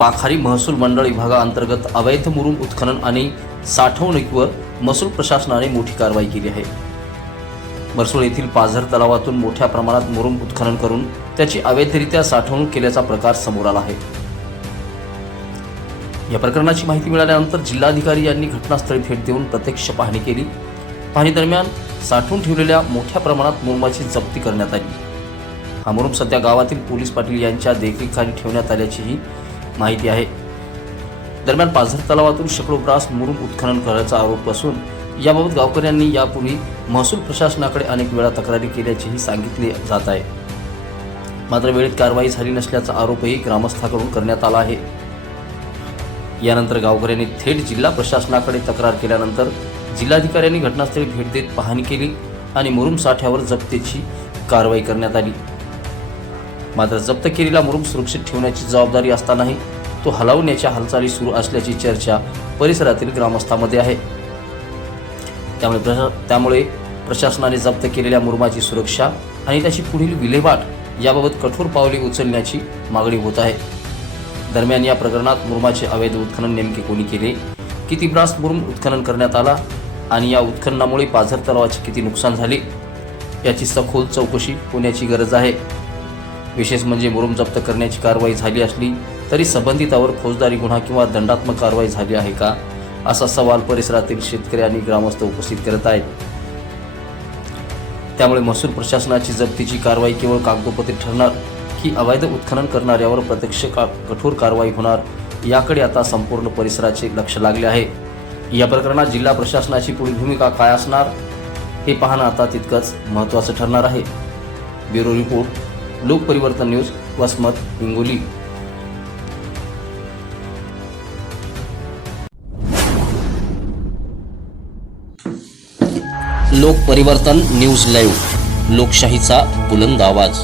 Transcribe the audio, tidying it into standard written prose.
पाखारी महसूल मंडळ विभागाअंतर्गत अवैध मुरुम उत्खनन आणि साठवणुकीवर महसूल प्रशासनाने मोठी कारवाई केली आहे। मरसूळ येथील पाझर तलावातून मोठ्या प्रमाणात मुरुम उत्खनन करून त्याची अवैधरित्या साठवणूक केल्याचा प्रकार समोर आला आहे। या प्रकरणाची माहिती मिळाल्यानंतर जिल्हाधिकारी यांनी घटनास्थळी भेट देऊन प्रत्यक्ष पाहणी केली। पाहणी दरम्यान साठवून ठेवलेल्या मोठ्या प्रमाणात मुरुमाची जप्ती करण्यात आली। हा मुरुम सध्या गावातील पोलीस पाटील यांच्या देखरेखीखाली ठेवण्यात आल्याचीही माहिती आहे। दरम्यान पाझर तलावातून शेकडो ब्रास मुरुम उत्खनन करण्याचा आरोप असून याबाबत गावकऱ्यांनी यापूर्वी महसूल प्रशासनाकडे अनेक वेळा तक्रारी केल्याचेही सांगितले जात आहे। मात्र वेळेत कारवाई झाली नसल्याचा आरोपही ग्रामस्थांकडून करण्यात आला आहे। यानंतर गावकऱ्यांनी थेट जिल्हा प्रशासनाकडे तक्रार केल्यानंतर जिल्हाधिकाऱ्यांनी घटनास्थळी भेट देत पाहणी केली आणि मुरुम साठ्यावर जप्तीची कारवाई करण्यात आली। मात्र जप्त केलेला मुरुम सुरक्षित ठेवण्याची जबाबदारी असतानाही तो हलवण्याच्या हालचाली सुरू असल्याची चर्चा परिसरातील ग्रामस्थांमध्ये आहे। त्यामुळे प्रशासनाने जप्त केलेल्या मुरुमाची सुरक्षा आणि त्याची पुढील विल्हेवाट याबाबत कठोर पावले उचलण्याची मागणी होत आहे। दरम्यान या प्रकरणात मुरुमाचे अवैध उत्खनन नेमके कोणी केले, किती ब्रास मुरुम उत्खनन करण्यात आला आणि या उत्खननामुळे पाझर तलावाचे किती नुकसान झाले याची सखोल चौकशी होण्याची गरज आहे। विशेष म्हणजे मुरुम जप्त करण्याची कारवाई झाली असली तरी संबंधितावर फौजदारी गुन्हा किंवा दंडात्मक कारवाई झाली आहे का, असा सवाल परिसरातील शेतकरी आणि ग्रामस्थ उपस्थित करत आहेत। त्यामुळे महसूल प्रशासनाची जप्तीची कारवाई केवळ कागदोपत्री ठरणार की अवैध उत्खनन करणाऱ्यावर प्रत्यक्ष कठोर कारवाई होणार याकडे आता संपूर्ण परिसराचे लक्ष लागले आहे। या प्रकरणात जिल्हा प्रशासनाची पुढील भूमिका काय असणार हे पाहणं आता तितकंच महत्त्वाचं ठरणार आहे। ब्युरो रिपोर्ट, लोक परिवर्तन न्यूज, वसमत, हिंगोली। लोक परिवर्तन न्यूज लाईव्ह, लोकशाहीचा बुलंद आवाज।